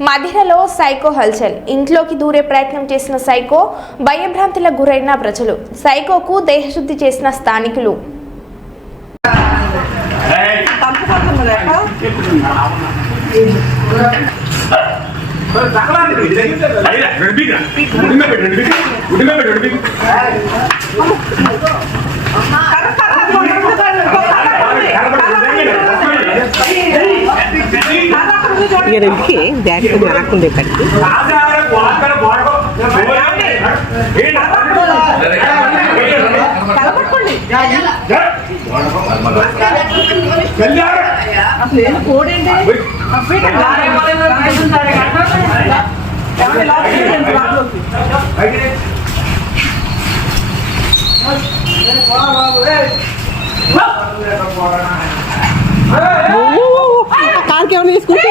మధిరలో psycho హల్చల్. ఇంట్లోకి దూరే ప్రయత్నం చేసిన సైకో భయభ్రాంతులకు గురైన ప్రజలు. సైకోకు దేహశుద్ధి చేసిన స్థానికులు. ఇక ఎందుకే బ్యాగ్ మనకుండే కట్టి కార్కి ఏమైనా తీసుకుంటే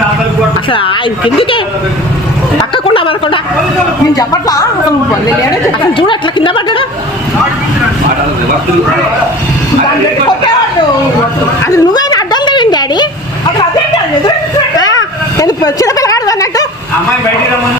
అసలు ఆయనకి ఎందుకే పక్కకుండా మనకుండా నేను చెప్పట్లా? అసలు అసలు చూడు అట్లా కింద పడ్డాడు? అది నువ్వైనా అడ్డం లేవండి డాడీ? ఆ, నేను చిన్నపిల్లగాడు అన్నట్టు. అమ్మాయి బయట